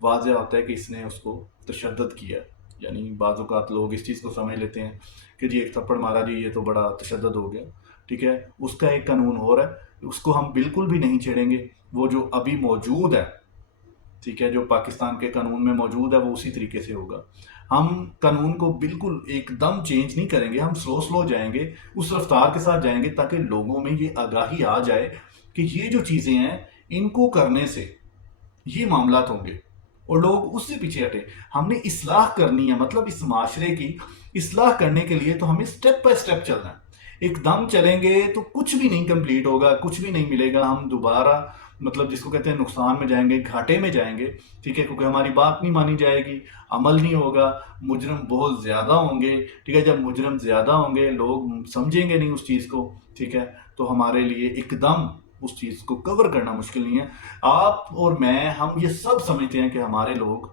واضح ہوتا ہے کہ اس نے اس کو تشدد کیا ہے. یعنی بعض اوقات لوگ اس چیز کو سمجھ لیتے ہیں کہ جی ایک تھپڑ مارا جی یہ تو بڑا تشدد ہو گیا. ٹھیک ہے، اس کا ایک قانون اور ہے، اس کو ہم بالکل بھی نہیں چھیڑیں گے. وہ جو ابھی موجود ہے، ٹھیک ہے، جو پاکستان کے قانون میں موجود ہے وہ اسی طریقے سے ہوگا. ہم قانون کو بالکل ایک دم چینج نہیں کریں گے، ہم سلو سلو جائیں گے، اس رفتار کے ساتھ جائیں گے تاکہ لوگوں میں یہ آگاہی آ جائے کہ یہ جو چیزیں ہیں ان کو کرنے سے یہ معاملات ہوں گے اور لوگ اس سے پیچھے ہٹے. ہم نے اصلاح کرنی ہے، مطلب اس معاشرے کی اصلاح کرنے کے لیے تو ہمیں سٹیپ بائی سٹیپ چلنا ہے. ایک دم چلیں گے تو کچھ بھی نہیں کمپلیٹ ہوگا، کچھ بھی نہیں ملے گا. ہم دوبارہ مطلب جس کو کہتے ہیں نقصان میں جائیں گے، گھاٹے میں جائیں گے. ٹھیک ہے، کیونکہ ہماری بات نہیں مانی جائے گی، عمل نہیں ہوگا، مجرم بہت زیادہ ہوں گے. ٹھیک ہے، جب مجرم زیادہ ہوں گے لوگ سمجھیں گے نہیں اس چیز کو. ٹھیک ہے، تو ہمارے لیے ایک دم اس چیز کو کور کرنا مشکل نہیں ہے. آپ اور میں ہم یہ سب سمجھتے ہیں کہ ہمارے لوگ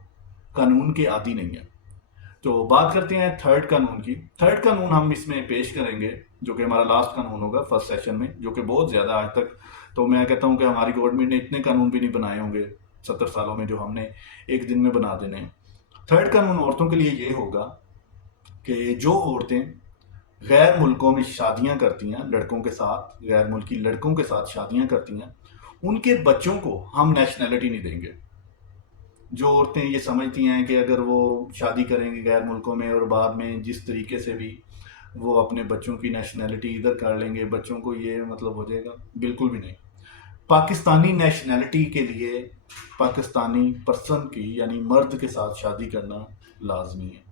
قانون کے عادی نہیں ہیں. تو بات کرتے ہیں تھرڈ قانون کی. تھرڈ قانون ہم اس میں پیش کریں گے جو کہ ہمارا لاسٹ قانون ہوگا فرسٹ سیشن میں، جو کہ بہت زیادہ آج تک تو میں کہتا ہوں کہ ہماری گورنمنٹ نے اتنے قانون بھی نہیں بنائے ہوں گے 70 سالوں میں جو ہم نے ایک دن میں بنا دینے ہیں. تھرڈ قانون عورتوں کے لیے یہ ہوگا کہ جو عورتیں غیر ملکوں میں شادیاں کرتی ہیں لڑکوں کے ساتھ، غیر ملکی لڑکوں کے ساتھ شادیاں کرتی ہیں، ان کے بچوں کو ہم نیشنلٹی نہیں دیں گے. جو عورتیں یہ سمجھتی ہیں کہ اگر وہ شادی کریں گی غیر ملکوں میں اور بعد میں جس طریقے سے بھی وہ اپنے بچوں کی نیشنلٹی ادھر کر لیں گے، بچوں کو یہ مطلب ہو جائے گا، بالکل بھی نہیں. پاکستانی نیشنلٹی کے لیے پاکستانی پرسن کی یعنی مرد کے ساتھ شادی کرنا لازمی ہے.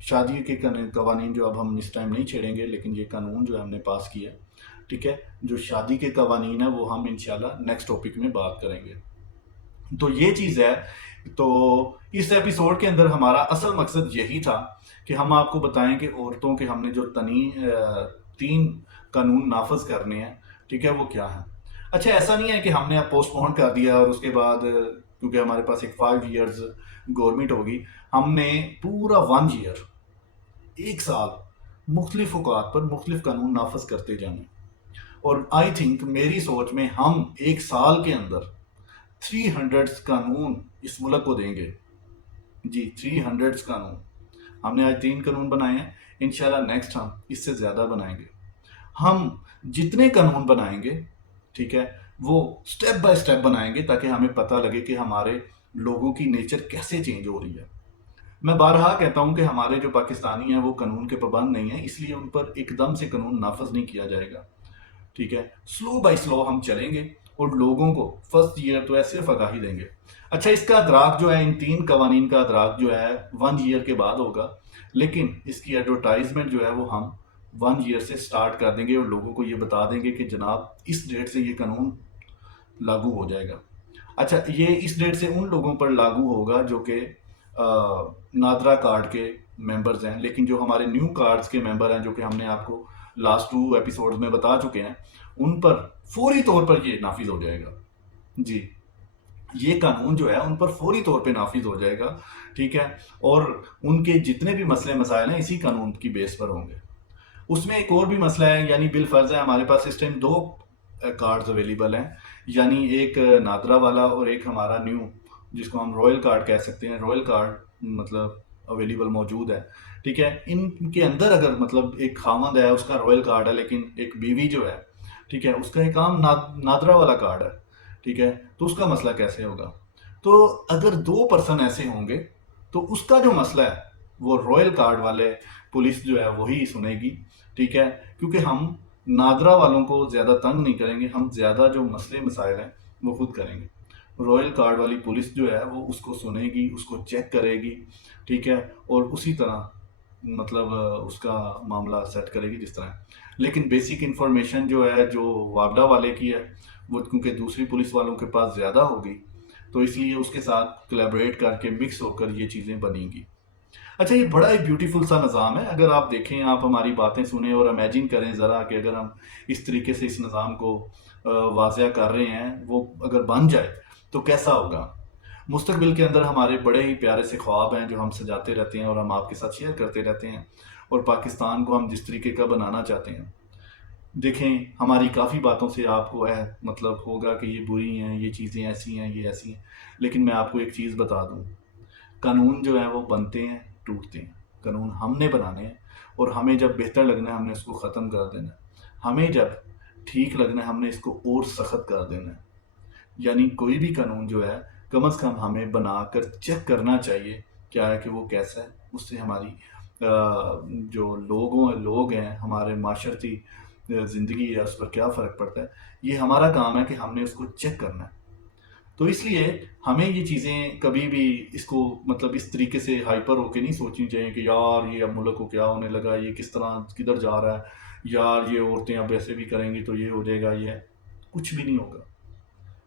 شادی کے قوانین جو اب ہم اس ٹائم نہیں چھیڑیں گے، لیکن یہ قانون جو ہم نے پاس کیا، ٹھیک ہے، جو شادی کے قوانین ہیں وہ ہم انشاءاللہ نیکسٹ ٹاپک میں بات کریں گے. تو یہ چیز ہے. تو اس ایپیسوڈ کے اندر ہمارا اصل مقصد یہی تھا کہ ہم آپ کو بتائیں کہ عورتوں کے ہم نے جو تین قانون نافذ کرنے ہیں، ٹھیک ہے، وہ کیا ہیں. اچھا، ایسا نہیں ہے کہ ہم نے اب پوسٹ پون کر دیا اور اس کے بعد کیونکہ ہمارے پاس ایک 5 ایئرز گورنمنٹ ہوگی، ہم نے پورا 1 ایئر، 1 سال مختلف اوقات پر مختلف قانون نافذ کرتے جانے. اور آئی تھنک میری سوچ میں ہم 1 سال کے اندر 300 قانون اس ملک کو دیں گے. جی 300 قانون. ہم نے آج 3 قانون بنائے ہیں، انشاءاللہ نیکسٹ ہم اس سے زیادہ بنائیں گے. ہم جتنے قانون بنائیں گے، ٹھیک ہے، وہ سٹیپ بائی سٹیپ بنائیں گے تاکہ ہمیں پتہ لگے کہ ہمارے لوگوں کی نیچر کیسے چینج ہو رہی ہے. میں بارہا کہتا ہوں کہ ہمارے جو پاکستانی ہیں وہ قانون کے پابند نہیں ہیں، اس لیے ان پر ایک دم سے قانون نافذ نہیں کیا جائے گا. ٹھیک ہے، سلو بائی سلو ہم چلیں گے اور لوگوں کو فرسٹ ایئر تو ایسے آگاہی دیں گے. اچھا، اس کا ادراک جو ہے، ان 3 قوانین کا ادراک جو ہے 1 ایئر کے بعد ہوگا، لیکن اس کی ایڈورٹائزمنٹ جو ہے وہ ہم 1 ایئر سے سٹارٹ کر دیں گے اور لوگوں کو یہ بتا دیں گے کہ جناب اس ڈیٹ سے یہ قانون لاگو ہو جائے گا. اچھا، یہ اس ڈیٹ سے ان لوگوں پر لاگو ہوگا جو کہ نادرا کارڈ کے ممبرز ہیں، لیکن جو ہمارے نیو کارڈز کے ممبر ہیں جو کہ ہم نے آپ کو لاسٹ 2 ایپیسوڈز میں بتا چکے ہیں، ان پر فوری طور پر یہ نافذ ہو جائے گا. جی، یہ قانون جو ہے ان پر فوری طور پہ نافذ ہو جائے گا. ٹھیک ہے، اور ان کے جتنے بھی مسئلے مسائل ہیں اسی قانون کی بیس پر ہوں گے. اس میں ایک اور بھی مسئلہ ہے، یعنی بالفرض ہے ہمارے پاس اس ٹائم 2 کارڈز اویلیبل ہیں، یعنی ایک نادرا والا اور ایک ہمارا نیو جس کو ہم رائل کارڈ کہہ سکتے ہیں. رائل کارڈ مطلب اویلیبل موجود ہے. ٹھیک ہے، ان کے اندر اگر مطلب ایک خامند ہے اس کا رائل کارڈ ہے، لیکن ایک بیوی جو ہے، ٹھیک ہے، اس کا ایک عام نادرا والا کارڈ ہے. ٹھیک ہے، تو اس کا مسئلہ کیسے ہوگا؟ تو اگر 2 پرسن ایسے ہوں گے تو اس کا جو مسئلہ ہے وہ رائل کارڈ والے پولیس جو ہے وہی سنے گی. ٹھیک ہے، کیونکہ ہم نادرا والوں کو زیادہ تنگ نہیں کریں گے، ہم زیادہ جو مسئلے مسائل ہیں وہ خود کریں گے. رائل کارڈ والی پولیس جو ہے وہ اس کو سنے گی، اس کو چیک کرے گی. ٹھیک ہے، اور اسی طرح مطلب اس کا معاملہ سیٹ کرے گی جس طرح. لیکن بیسک انفارمیشن جو ہے جو وابڈا والے کی ہے وہ کیونکہ دوسری پولیس والوں کے پاس زیادہ ہوگی، تو اس لیے اس کے ساتھ کولیبریٹ کر کے مکس ہو کر یہ چیزیں بنیں گی. اچھا، یہ بڑا ہی بیوٹیفل سا نظام ہے. اگر آپ دیکھیں، آپ ہماری باتیں سنیں اور امیجن کریں ذرا کہ اگر ہم اس طریقے سے اس نظام کو واضح کر رہے ہیں، وہ اگر بن جائے تو کیسا ہوگا. مستقبل کے اندر ہمارے بڑے ہی پیارے سے خواب ہیں جو ہم سجاتے رہتے ہیں اور ہم آپ کے ساتھ شیئر کرتے رہتے ہیں، اور پاکستان کو ہم جس طریقے کا بنانا چاہتے ہیں دیکھیں ہماری کافی باتوں سے آپ کو مطلب ہوگا کہ یہ بری ہیں، یہ چیزیں ایسی ہیں، یہ ایسی ہیں، لیکن میں آپ کو ایک چیز بتا دوں، قانون جو ہیں وہ بنتے ہیں، ٹوٹتے ہیں، قانون ہم نے بنانے ہیں، اور ہمیں جب بہتر لگنا ہے ہم نے اس کو ختم کر دینا ہے، ہمیں جب ٹھیک لگنا ہے ہم نے اس کو اور سخت کر دینا ہے۔ یعنی کوئی بھی قانون جو ہے کم از کم ہمیں بنا کر چیک کرنا چاہیے کیا ہے کہ وہ کیسا ہے، اس سے ہماری جو لوگ ہیں، ہمارے معاشرتی زندگی ہے، اس پر کیا فرق پڑتا ہے۔ یہ ہمارا کام ہے کہ ہم نے اس کو چیک کرنا ہے۔ تو اس لیے ہمیں یہ چیزیں کبھی بھی اس کو مطلب اس طریقے سے ہائپر ہو کے نہیں سوچنی چاہیے کہ یار یہ اب ملک کو کیا ہونے لگا، یہ کس طرح کدھر جا رہا ہے، یار یہ عورتیں اب ایسے بھی کریں گی تو یہ ہو جائے گا، یہ کچھ بھی نہیں ہوگا۔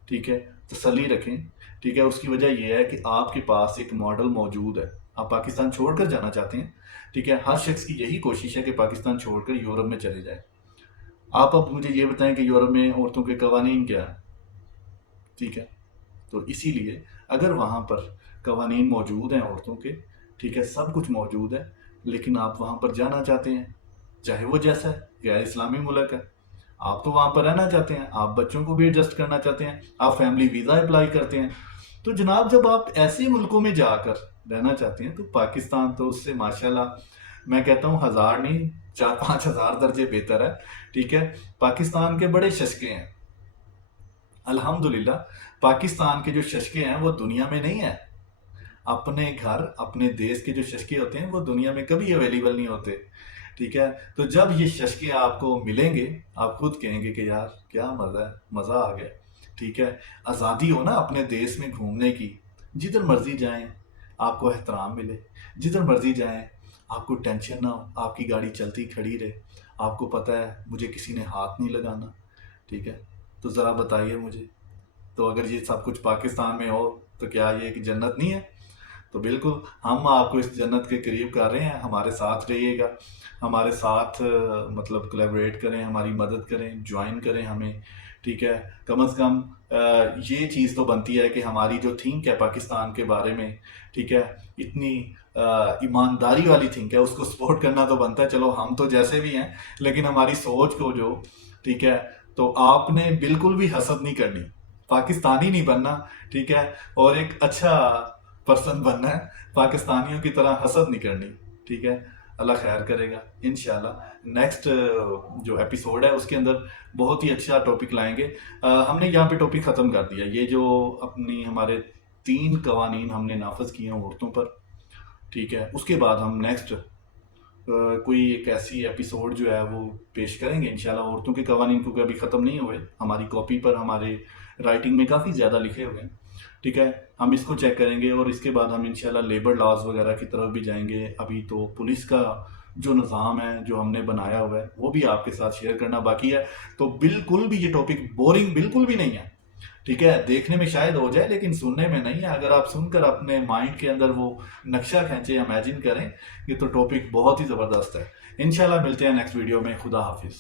ٹھیک ہے، تسلی رکھیں۔ ٹھیک ہے، اس کی وجہ یہ ہے کہ آپ کے پاس ایک ماڈل موجود ہے، آپ پاکستان چھوڑ کر جانا چاہتے ہیں۔ ٹھیک ہے، ہر شخص کی یہی کوشش ہے کہ پاکستان چھوڑ کر یورپ میں چلے جائے۔ آپ اب مجھے یہ بتائیں کہ یورپ میں عورتوں کے قوانین کیا ہے؟ ٹھیک ہے، تو اسی لیے اگر وہاں پر قوانین موجود ہیں عورتوں کے، ٹھیک ہے، سب کچھ موجود ہے، لیکن آپ وہاں پر جانا چاہتے ہیں، چاہے وہ جیسا ہے، غیر اسلامی ملک ہے، آپ تو وہاں پر رہنا چاہتے ہیں، آپ بچوں کو بھی ایڈجسٹ کرنا چاہتے ہیں، آپ فیملی ویزا اپلائی کرتے ہیں، تو جناب جب آپ ایسے ملکوں میں جا کر رہنا چاہتے ہیں تو پاکستان تو اس سے ماشاءاللہ میں کہتا ہوں ہزار نہیں 4-5 ہزار درجے بہتر ہے۔ ٹھیک ہے، پاکستان کے بڑے ششکے ہیں، الحمدللہ پاکستان کے جو ششکے ہیں وہ دنیا میں نہیں ہیں۔ اپنے گھر اپنے دیش کے جو ششکے ہوتے ہیں وہ دنیا میں کبھی اویلیبل نہیں ہوتے۔ ٹھیک ہے، تو جب یہ ششکے آپ کو ملیں گے آپ خود کہیں گے کہ یار کیا مزہ ہے، مزہ آ گیا۔ ٹھیک ہے، آزادی ہو نا اپنے دیش میں گھومنے کی، جدھر مرضی جائیں آپ کو احترام ملے، جدھر مرضی جائیں آپ کو ٹینشن نہ ہو، آپ کی گاڑی چلتی کھڑی رہے، آپ کو پتہ ہے مجھے کسی نے ہاتھ نہیں لگانا۔ ٹھیک ہے، تو ذرا بتائیے مجھے، تو اگر یہ سب کچھ پاکستان میں ہو تو کیا یہ ایک جنت نہیں ہے؟ تو بالکل ہم آپ کو اس جنت کے قریب کر رہے ہیں، ہمارے ساتھ رہیے گا، ہمارے ساتھ مطلب کولیبریٹ کریں، ہماری مدد کریں، جوائن کریں ہمیں۔ ٹھیک ہے، کم از کم یہ چیز تو بنتی ہے کہ ہماری جو تھنک ہے پاکستان کے بارے میں، ٹھیک ہے، اتنی ایمانداری والی تھنک ہے، اس کو سپورٹ کرنا تو بنتا ہے۔ چلو ہم تو جیسے بھی ہیں لیکن ہماری سوچ کو جو، ٹھیک ہے، تو آپ نے بالکل بھی حسد نہیں کرنی، پاکستانی نہیں بننا، ٹھیک ہے، اور ایک اچھا پرسن بننا ہے، پاکستانیوں کی طرح حسد نہیں کرنی۔ ٹھیک ہے، اللہ خیر کرے گا انشاءاللہ۔ نیکسٹ جو ایپیسوڈ ہے اس کے اندر بہت ہی اچھا ٹاپک لائیں گے۔ ہم نے یہاں پہ ٹاپک ختم کر دیا، یہ جو اپنی ہمارے 3 قوانین ہم نے نافذ کیے ہیں عورتوں پر۔ ٹھیک ہے، اس کے بعد ہم نیکسٹ کوئی ایک ایسی ایپیسوڈ جو ہے وہ پیش کریں گے انشاءاللہ۔ عورتوں کے قوانین کیونکہ ابھی ختم نہیں ہوئے، ہماری کاپی پر ہمارے رائٹنگ میں کافی زیادہ لکھے ہوئے ہیں۔ ٹھیک ہے، ہم اس کو چیک کریں گے اور اس کے بعد ہم انشاءاللہ لیبر لاز وغیرہ کی طرف بھی جائیں گے۔ ابھی تو پولیس کا جو نظام ہے جو ہم نے بنایا ہوا ہے وہ بھی آپ کے ساتھ شیئر کرنا باقی ہے۔ تو بالکل بھی یہ ٹاپک بورنگ بالکل بھی نہیں ہے۔ ٹھیک ہے، دیکھنے میں شاید ہو جائے لیکن سننے میں نہیں ہے۔ اگر آپ سن کر اپنے مائنڈ کے اندر وہ نقشہ کھینچے، امیجن کریں، یہ تو ٹاپک بہت ہی زبردست ہے۔ انشاءاللہ ملتے ہیں نیکسٹ ویڈیو میں، خدا حافظ۔